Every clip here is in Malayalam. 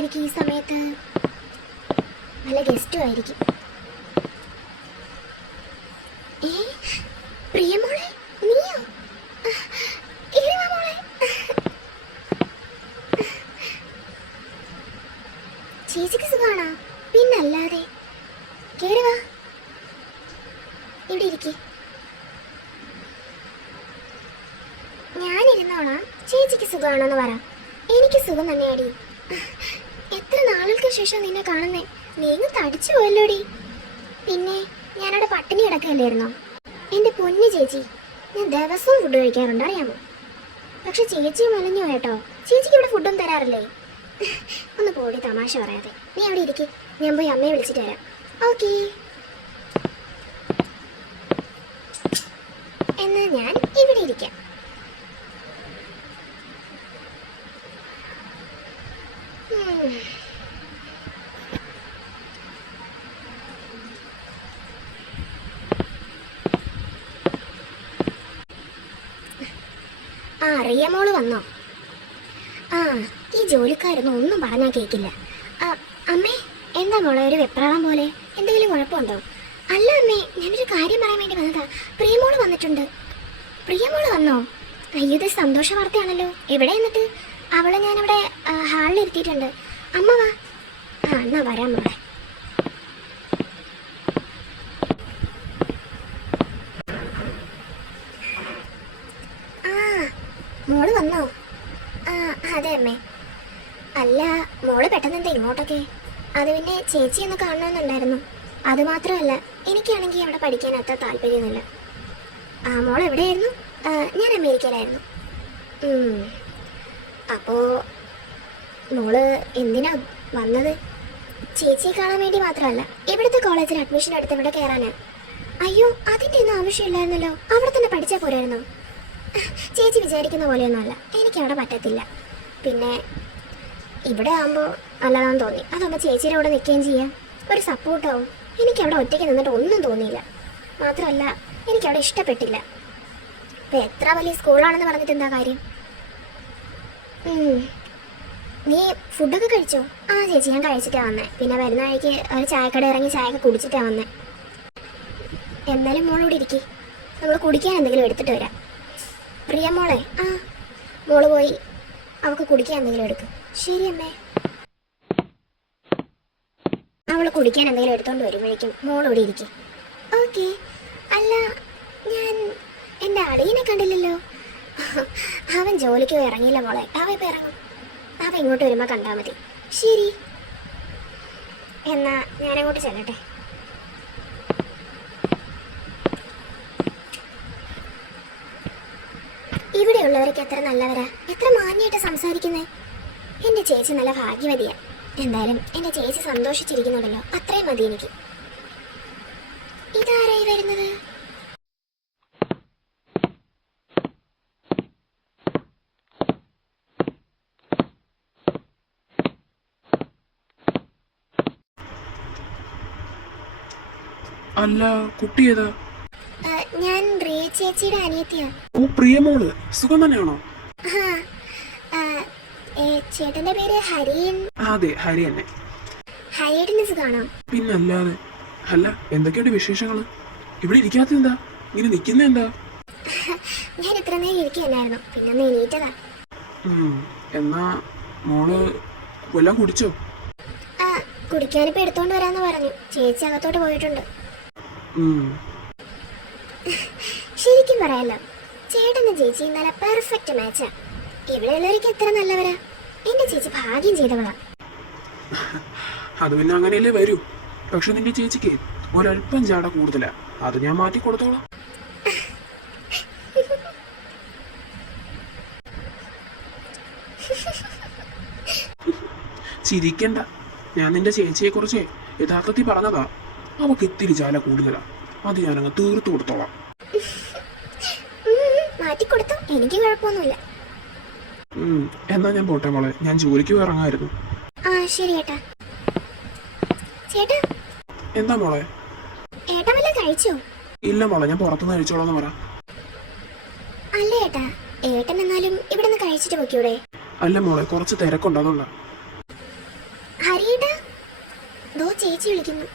ആരായിരിക്കും ഈ സമയത്ത്? നല്ല ഗസ്റ്റും ആയിരിക്കും. പ്രിയമോളെ, നീയോ? കേറി വാ മോളെ. ചേച്ചിക്ക് സുഖാണോ? പിന്നല്ലാതെ. കേറി വാ, ഇവിടെ ഇരിക്കേ. ഞാനിരുന്നോളാം. ചേച്ചിക്ക് സുഖമാണോന്ന് പറ. എനിക്ക് സുഖം തന്നെയാടി. എത്ര നാളുകൾക്ക് ശേഷം നിന്നെ കാണുന്നേ. നീ ഇങ്ങ് തടിച്ചു പോയല്ലോടി. പിന്നെ ഞാനവിടെ പട്ടിണി കിടക്കല്ലായിരുന്നോ? എൻ്റെ പൊന്നു ചേച്ചി, ഞാൻ ദിവസവും ഫുഡ് കഴിക്കാറുണ്ട്, അറിയാമോ? പക്ഷെ ചേച്ചി മെലിഞ്ഞു കേട്ടോ. ചേച്ചിക്ക് ഇവിടെ ഫുഡൊന്നും തരാറില്ലേ? ഒന്ന് പോടി, തമാശ പറയാതെ. നീ അവിടെ ഇരിക്കും, ഞാൻ പോയി അമ്മയെ വിളിച്ചിട്ട് വരാം. ഓക്കേ. എന്നാ ഞാൻ ഇവിടെ ഇരിക്കാം. ആ, റിയ മോള് വന്നോ? ആ, ഈ ജോലിക്കാരൊന്നും ഒന്നും പറഞ്ഞാൽ കേൾക്കില്ല. അമ്മേ, എന്താ മോളെ ഒരു വെപ്രാളം പോലെ? എന്തെങ്കിലും കുഴപ്പമുണ്ടോ? അല്ല അമ്മേ, ഞാനൊരു കാര്യം പറയാൻ വേണ്ടി വന്നതാ. പ്രിയമോള് വന്നിട്ടുണ്ട്. പ്രിയമോള് വന്നോ? അയ്യോ, ഇത് സന്തോഷ വാർത്തയാണല്ലോ. എവിടെ എന്നിട്ട്? അവളെ ഞാനിവിടെ ഹാളിൽ ഇരുത്തിയിട്ടുണ്ട്. അമ്മ വാ. ആ, എന്നാ വരാം മോളെ. മോള് വന്നോ? ആ, അതെ അമ്മേ. അല്ല, മോള് പെട്ടെന്ന് എന്താ ഇങ്ങോട്ടൊക്കെ? അത് പിന്നെ ചേച്ചി ഒന്ന് കാണണമെന്നുണ്ടായിരുന്നു. അതുമാത്രമല്ല, എനിക്കാണെങ്കിൽ അവിടെ പഠിക്കാൻ അത്ര താല്പര്യമൊന്നുമില്ല. ആ, മോൾ എവിടെയായിരുന്നു? ഞാൻ അമേരിക്കയിലായിരുന്നു. അപ്പോൾ മോള് എന്തിനാ വന്നത്? ചേച്ചിയെ കാണാൻ വേണ്ടി മാത്രമല്ല, ഇവിടുത്തെ കോളേജിൽ അഡ്മിഷൻ എടുത്ത് ഇവിടെ കയറാനാ. അയ്യോ, അതിൻ്റെ ഒന്നും ആവശ്യമില്ലായിരുന്നല്ലോ. അവിടെ തന്നെ പഠിച്ചാൽ പോരായിരുന്നോ? ചേച്ചി വിചാരിക്കുന്ന പോലെയൊന്നുമല്ല, എനിക്ക് അവിടെ പറ്റത്തില്ല. പിന്നെ ഇവിടെ ആകുമ്പോൾ നല്ലതാണെന്ന് തോന്നി. അതാകുമ്പോൾ ചേച്ചിയുടെ കൂടെ നിൽക്കുകയും ചെയ്യാം, ഒരു സപ്പോർട്ടാവും. എനിക്കവിടെ ഒറ്റയ്ക്ക് നിന്നിട്ട് ഒന്നും തോന്നിയില്ല. മാത്രമല്ല, എനിക്കവിടെ ഇഷ്ടപ്പെട്ടില്ല. ഇപ്പം എത്ര വലിയ സ്കൂളാണെന്ന് പറഞ്ഞിട്ട് എന്താ കാര്യം? നീ ഫുഡൊക്കെ കഴിച്ചോ? ആ ചേച്ചി, ഞാൻ കഴിച്ചിട്ടാണ് വന്നേ. പിന്നെ വരുന്ന വഴിക്ക് ഒരു ചായക്കട ഇറങ്ങി ചായയൊക്കെ കുടിച്ചിട്ടാണ് വന്നേ. എന്തായാലും മോളോട് ഇരിക്കേ, നമ്മൾ കുടിക്കാൻ എന്തെങ്കിലും എടുത്തിട്ട് വരാം. പ്രിയ മോളെ, ആ മോള് പോയി അവൾക്ക് കുടിക്കാൻ എന്തെങ്കിലും എടുക്കും. ശരി അമ്മേ. അവള് കുടിക്കാൻ എന്തെങ്കിലും എടുത്തോണ്ട് വരുമ്പോഴേക്കും മോളോടെ ഇരിക്കും. ഓക്കെ. അല്ല, ഞാൻ എൻ്റെ അടിയനെ കണ്ടില്ലല്ലോ. അവൻ ജോലിക്ക് പോയി ഇറങ്ങിയില്ല മോളെ. അവ ഇപ്പം ഇറങ്ങും. അവ ഇങ്ങോട്ട് വരുമ്പോൾ കണ്ടാൽ മതി. ശരി, എന്നാ ഞാനങ്ങോട്ട് ചെല്ലട്ടെ. ഇവിടെയുള്ളവരൊക്കെ എത്ര നല്ലവരാ, എത്ര മാന്യമായിട്ട് സംസാരിക്കുന്നേ. എൻ്റെ ചേച്ചി നല്ല ഭാഗ്യവതിയാ. എന്തായാലും എൻ്റെ ചേച്ചി സന്തോഷിച്ചിരിക്കുന്നുണ്ടല്ലോ, അത്രയും മതി എനിക്ക്. ഇതാരായി വരുന്നത്? അല്ല, കുട്ടി ഏതാ? ഞാൻ റിയ ചേച്ചിയുടെ അനിയത്തിയാ. ഓ, പ്രിയമോള് സുഖം തന്നെയാണോ? ചേട്ടന്റെ പേര് ഹരിയൻ. അതെ, ഹരി തന്നെ. ഹരിയേട്ടന് സുഖാണോ? പിന്നല്ലാതെ. അല്ല, എന്തൊക്കെയുണ്ട് വിശേഷങ്ങള്? ഇവിടെ ഇരിക്കാത്ത എന്താ? ഇങ്ങനെ നിക്കുന്ന എന്താ? ഞാൻ ഇത്ര നേരം ഇരിക്കുകയല്ലായിരുന്നു, പിന്നെ ഒന്ന് എണീറ്റതാ. എന്നാ മോള് വല്ലതും കുടിച്ചോ? കുടിക്കാനിപ്പോ എടുത്തോണ്ട് വരാന്ന് പറഞ്ഞു. ചേച്ചി അകത്തോട്ട് പോയിട്ടുണ്ട്. ശരിക്കും പറയാലോ, ചേട്ടന്റെ ചേച്ചി നല്ല പെർഫെക്റ്റ് മാച്ചാ. ഇവിടെ ഉള്ളവരൊക്കെ എത്ര നല്ലവരാ. എന്റെ ചേച്ചി ഭാഗ്യം ചെയ്തവളാ. അത് പിന്നെ അങ്ങനെയല്ലേ വരൂ. പക്ഷെ നിന്റെ ചേച്ചിക്ക് ഒരല്പം ജാട കൂടുതലാ. അത് ഞാൻ മാറ്റി കൊടുത്തോളാം. ചിരിക്കണ്ട. ഞാൻ നിന്റെ ചേച്ചിയെ കുറിച്ച് യഥാർത്ഥത്തിൽ പറഞ്ഞതാ. അവക്ക് ഇത്തിരി ജാല കൂടുതലാ. അത് ഞാനങ്ങ് തീർത്തു കൊടുത്തോളാം. മാറ്റിക്കൊടുത്തു, എനിക്ക് കുഴപ്പമൊന്നുമില്ല. എന്നാ ഞാൻ പോട്ടെ മോളെ, ഞാൻ ജോലിക്ക് ഇറങ്ങായിരുന്നു. ആ ശരി ഏട്ടാ. ചേട്ടാ. എന്താ മോളെ? ഏട്ടാ വല്ല കഴിച്ചോ? ഇല്ല മോളെ, ഞാൻ പുറത്തുനിന്ന് കഴിച്ചോളാന്ന് പറ. അല്ല ഏട്ടാ, ഏട്ടൻ എന്നാലും ഇവിടെ നിന്ന് കഴിച്ചിട്ട് പോയിക്കൂടെ? അല്ല മോളെ, കുറച്ച് തിരക്കുണ്ട്, അതുകൊണ്ടാ. ചേച്ചി വിളിക്കുന്നു.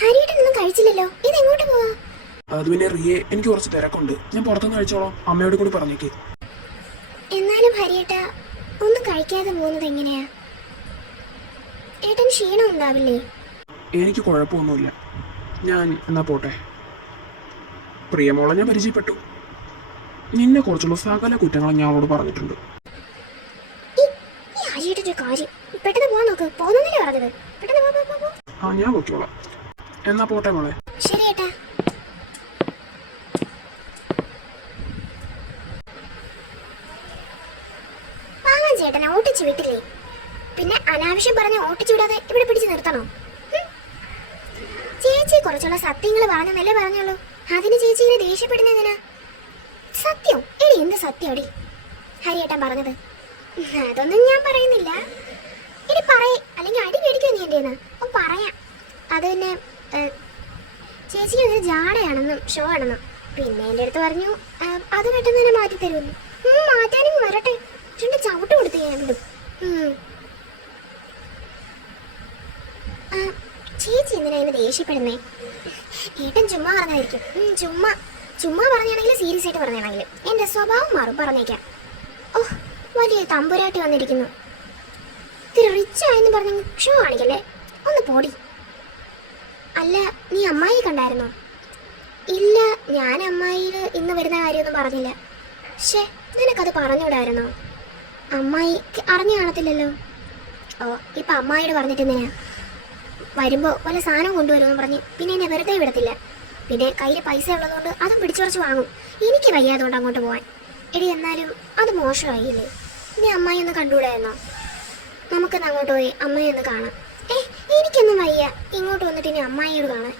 ഹരിയേട്ടനൊന്നും കഴിച്ചില്ലല്ലോ, ഇത് എങ്ങോട്ട് പോവാ? അത് പിന്നെ റിയെ, എനിക്ക് കുറച്ച് തിരക്കുണ്ട്, ഞാൻ പുറത്തുനിന്ന് കഴിച്ചോളാം. അമ്മയോട് കൂടി പറഞ്ഞേക്ക്. എന്നാലും ഹരിയേട്ട ഒന്നും കഴിക്കാതെ പോകുന്നത് എങ്ങനെയാ? ഏട്ടൻ ക്ഷീണം ഉണ്ടാവില്ലേ? എനിക്ക് കുഴപ്പമൊന്നുമില്ല, ഞാൻ എന്നാ പോട്ടെ. പ്രിയമോളെ ഞാൻ പരിചയപ്പെട്ടു. നിന്നെ കുറിച്ചുള്ള സകല കുറ്റങ്ങളും ഞാൻ അവളോട് പറഞ്ഞിട്ടുണ്ട്. ഈ ഹരിയേട്ടന്റെ കാര്യം പെട്ടെന്ന് പോവാൻ നോക്ക്. പോകുന്നല്ലേ പറഞ്ഞത്? പെട്ടെന്ന് പോ. ആ, ഞാൻ പൊക്കോളാം. എന്നാ പോട്ടെ മോളെ. ശരി ഏട്ടാ. പാവം ചേട്ടനെ ഓട്ടിച്ചു വിട്ടില്ലേ? പിന്നെ അനാവശ്യം പറഞ്ഞ് ഓട്ടിച്ചു വിടാതെ ഇവിടെ പിടിച്ചു നിർത്തണോ? ചേച്ചി കുറച്ചുള്ള സത്യങ്ങൾ പറഞ്ഞെന്നല്ലേ പറഞ്ഞോളൂ, അതിന് ചേച്ചി ഇങ്ങനെ ദേഷ്യപ്പെടുന്ന എങ്ങനാ? സത്യം എടി, എന്ത് സത്യടി ഹരിയേട്ടൻ പറഞ്ഞത്? അതൊന്നും ഞാൻ പറയുന്നില്ല. ഇനി പറയേ, അല്ലെങ്കിൽ അടി മേടിക്കുമോ നീ എൻ്റെ? പറയാം. അത് പിന്നെ ചേച്ചിക്ക് അങ്ങനെ ജാടയാണെന്നും ഷോ ആണെന്നും പിന്നെ എൻ്റെ അടുത്ത് പറഞ്ഞു അത് പെട്ടെന്ന് തന്നെ മാറ്റി തരുമെന്ന്. മാറ്റാനും വരട്ടെ, ചുണ്ട് ചവിട്ട് കൊടുത്ത് ഞാൻ വിടും. ചേച്ചി എന്തിനാ ഇന്ന് ദേഷ്യപ്പെടുന്നേ? ഏട്ടൻ ചുമ്മാ പറഞ്ഞായിരിക്കും. ചുമ്മാ പറഞ്ഞാണെങ്കിലും സീരിയസ് ആയിട്ട് പറഞ്ഞാണെങ്കിലും എൻ്റെ സ്വഭാവം മാറും, പറഞ്ഞേക്കാം. ഓ, വലിയ തമ്പുരാട്ടി വന്നിരിക്കുന്നു. ഇത്തിരി റിച്ച് ആയെന്ന് പറഞ്ഞ ഷോ കാണിക്കല്ലേ, ഒന്ന് പോടി. അല്ല, നീ അമ്മായി കണ്ടായിരുന്നോ? ഇല്ല, ഞാൻ അമ്മായിയിൽ ഇന്ന് വരുന്ന കാര്യമൊന്നും പറഞ്ഞില്ല. ഷേ, നിനക്കത് പറഞ്ഞുവിടായിരുന്നോ? അമ്മായി അറിഞ്ഞു കാണത്തില്ലല്ലോ. ഓ, ഇപ്പം അമ്മായിയോട് പറഞ്ഞിട്ട് എന്തിനാ? വരുമ്പോൾ വല്ല സാധനം കൊണ്ടുവരുമെന്ന് പറഞ്ഞ് പിന്നെ എന്നെ വെറുതെ വിടത്തില്ല. പിന്നെ കയ്യിൽ പൈസ ഉള്ളതുകൊണ്ട് അതും പിടിച്ചുറച്ച് വാങ്ങും. എനിക്ക് വയ്യാതുകൊണ്ട് അങ്ങോട്ട് പോവാൻ. എടി, എന്നാലും അത് മോശമായില്ലേ? നീ അമ്മായി ഒന്ന് കണ്ടുകൂടായിരുന്നോ? നമുക്കൊന്ന് അങ്ങോട്ട് പോയി അമ്മയെ ഒന്ന് കാണാം. എനിക്കൊന്നും വയ്യ ഇങ്ങോട്ട് വന്നിട്ട് ഇനി അമ്മായിയോട് കാണാൻ.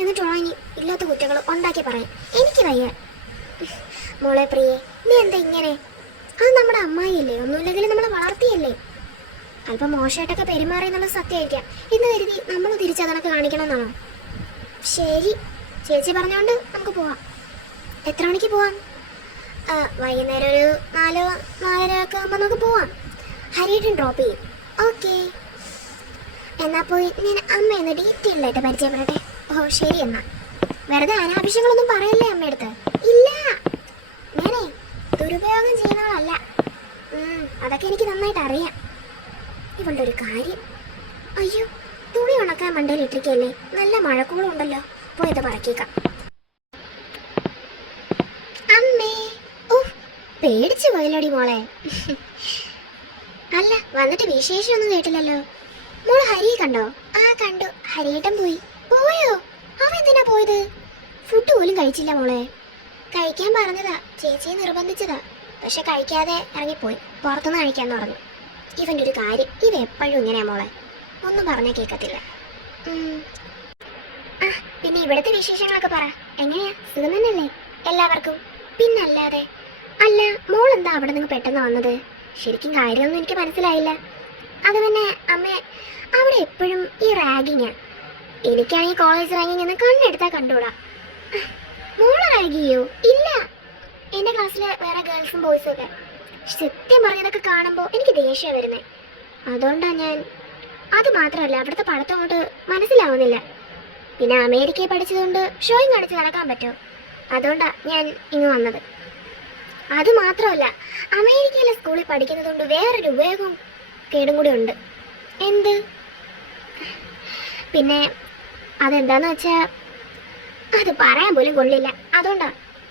എന്നിട്ടുള്ള ഇനി ഇല്ലാത്ത കുറ്റങ്ങൾ ഉണ്ടാക്കി പറയാൻ എനിക്ക് വയ്യ. മോളെ പ്രിയേ, നീ എന്താ ഇങ്ങനെ? അത് നമ്മുടെ അമ്മായിയല്ലേ, ഒന്നുമില്ലെങ്കിലും നമ്മളെ വളർത്തിയല്ലേ. അല്പം മോശമായിട്ടൊക്കെ പെരുമാറി എന്നുള്ള സത്യമായിരിക്കാം. ഇന്ന് കരുതി നമ്മൾ തിരിച്ചതണക്ക് കാണിക്കണമെന്നാണോ? ശരി, ചേച്ചി പറഞ്ഞോണ്ട് നമുക്ക് പോവാം. എത്ര മണിക്ക് പോവാം? വൈകുന്നേരം ഒരു 4-4:30 ഒക്കെ ആകുമ്പോൾ നമുക്ക് പോവാം. ഹരിയേട്ടൻ ഡ്രോപ്പ് ചെയ്യും. ഓക്കെ, എന്നാ പോയി ഞാൻ അമ്മയെന്ന് ഡീറ്റെയിൽഡായിട്ട് പരിചയപ്പെടട്ടെ. ഓ ശരി, എന്നാ വെറുതെ അനാവശ്യങ്ങളൊന്നും പറയല്ലേ അമ്മയടുത്ത്. ഇല്ല, ഞാനേ ദുരുപയോഗം ചെയ്യുന്നവളല്ല. അതൊക്കെ എനിക്ക് നന്നായിട്ട് അറിയാം. ഇവളുടെ ഒരു കാര്യം, അയ്യോ തുണി ഉണക്കാൻ മണ്ടയിൽ ഇട്ടിരിക്കല്ലേ, നല്ല മഴക്കോളും ഉണ്ടല്ലോ, പോയത് പറക്കേക്കാം. അമ്മേ, ഓ പേടിച്ചു പോയല്ലോടി മോളെ. അല്ല, വന്നിട്ട് വിശേഷമൊന്നും കേട്ടില്ലല്ലോ. മോള് ഹരിയെ കണ്ടോ? ആ കണ്ടു, ഹരിയേട്ടൻ പോയോ? അവൻ എന്തിനാ പോയത്? ഫുഡ് പോലും കഴിച്ചില്ല മോളെ. കഴിക്കാൻ പറഞ്ഞതാ, ചേച്ചിയെ നിർബന്ധിച്ചതാ, പക്ഷെ കഴിക്കാതെ ഇറങ്ങിപ്പോയി. പുറത്തുനിന്ന് കഴിക്കാന്ന് പറഞ്ഞു. ഇവൻ്റെ ഒരു കാര്യം, ഇവ എപ്പോഴും ഇങ്ങനെയാ മോളെ, ഒന്നും പറഞ്ഞാൽ കേൾക്കത്തില്ല. ആ പിന്നെ ഇവിടുത്തെ വിശേഷങ്ങളൊക്കെ പറ. എങ്ങനെയാ, സുഖം തന്നെയല്ലേ എല്ലാവർക്കും? പിന്നല്ലാതെ. അല്ല, മോൾ എന്താ അവിടെ നിന്ന് പെട്ടെന്ന് വന്നത്? ശരിക്കും കാര്യമൊന്നും എനിക്ക് മനസ്സിലായില്ല. അത് പിന്നെ അമ്മേ, അവിടെ എപ്പോഴും ഈ റാഗിങ്ങാ. എനിക്കാണെങ്കിൽ കോളേജ് റാഗിങ് എന്ന് കണ്ണെടുത്താൽ കണ്ടുകൂടാ. മോളെ റാഗ് ചെയ്യോ? ഇല്ല, എൻ്റെ ക്ലാസ്സിലെ വേറെ ഗേൾസും ബോയ്സും ഒക്കെ. സത്യം പറഞ്ഞതൊക്കെ കാണുമ്പോൾ എനിക്ക് ദേഷ്യം വരുന്നത്. അതുകൊണ്ടാണ് ഞാൻ. അത് മാത്രമല്ല, അവിടുത്തെ പഠിത്തം കൊണ്ട് മനസ്സിലാവുന്നില്ല. പിന്നെ അമേരിക്കയിൽ പഠിച്ചതുകൊണ്ട് ഷോയും കാണിച്ച് നടക്കാൻ പറ്റുമോ? അതുകൊണ്ടാണ് ഞാൻ ഇങ്ങ് വന്നത്. അത് മാത്രമല്ല, അമേരിക്കയിലെ സ്കൂളിൽ പഠിക്കുന്നതുകൊണ്ട് വേറൊരു ഉപയോഗവും കേടും കൂടി ഉണ്ട്. എന്ത്? പിന്നെ അതെന്താന്ന് വെച്ചാൽ അത് പറയാൻ പോലും കൊള്ളില്ല. അതുകൊണ്ടാ.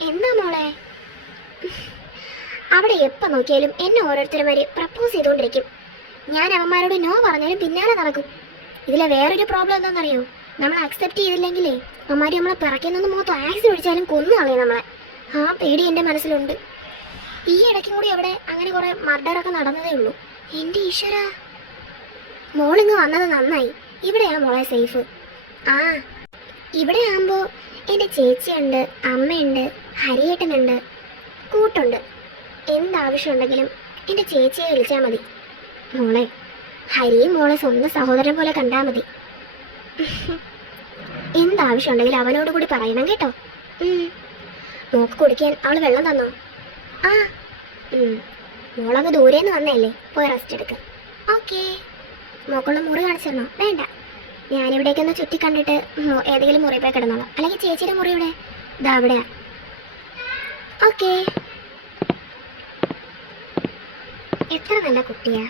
എന്താ മോളെ? അവിടെ എപ്പോൾ നോക്കിയാലും എന്നെ ഓരോരുത്തരുമാര് പ്രപ്പോസ് ചെയ്തുകൊണ്ടിരിക്കും. ഞാൻ അവന്മാരോട് നോ പറഞ്ഞാലും പിന്നാലെ നടക്കും. ഇതിലെ വേറൊരു പ്രോബ്ലം എന്താണെന്നറിയോ? നമ്മൾ അക്സെപ്റ്റ് ചെയ്തില്ലെങ്കിലേ അവന്മാർ നമ്മളെ പിറക്കുന്നൊന്ന് മുഖത്ത് ആക്സിഡ് ഒഴിച്ചാലും കൊന്നു കളയും നമ്മളെ. ആ പേടി എൻ്റെ മനസ്സിലുണ്ട്. ഈ ഇടയ്ക്കും കൂടി അവിടെ അങ്ങനെ കുറേ മർഡറൊക്കെ നടന്നതേ ഉള്ളൂ. എൻ്റെ ഈശ്വര, മോളിങ്ങ് വന്നത് നന്നായി. ഇവിടെയാ മോളെ സേഫ്. ആ, ഇവിടെ ആകുമ്പോൾ എൻ്റെ ചേച്ചിയുണ്ട്, അമ്മയുണ്ട്, ഹരിയേട്ടനുണ്ട്, കൂട്ടുണ്ട്. എന്താവശ്യമുണ്ടെങ്കിലും എൻ്റെ ചേച്ചിയെ വിളിച്ചാൽ മതി. മോളെ, ഹരിയും മോളെ സ്വന്തം സഹോദരൻ പോലെ കണ്ടാൽ മതി. എന്താവശ്യം ഉണ്ടെങ്കിലും അവനോട് കൂടി പറയണം കേട്ടോ. മോക്ക് കുടിക്കാൻ അവൾ വെള്ളം തന്നോ? ആ. മോളങ്ങ് ദൂരേന്ന് വന്നല്ലേ, പോയി റെസ്റ്റ് എടുക്ക. ഓക്കേ. മോക്കുള്ള മുറി കാണിച്ചിരുന്നോ? വേണ്ട, ഞാനിവിടേക്കൊന്ന് ചുറ്റി കണ്ടിട്ട് ഏതെങ്കിലും മുറി പോയി കിടന്നോളാം. അല്ലെങ്കിൽ ചേച്ചിയുടെ മുറി ഇവിടെ ഇതാ അവിടെയാ. ഓക്കേ. എത്ര നല്ല കുട്ടിയാ.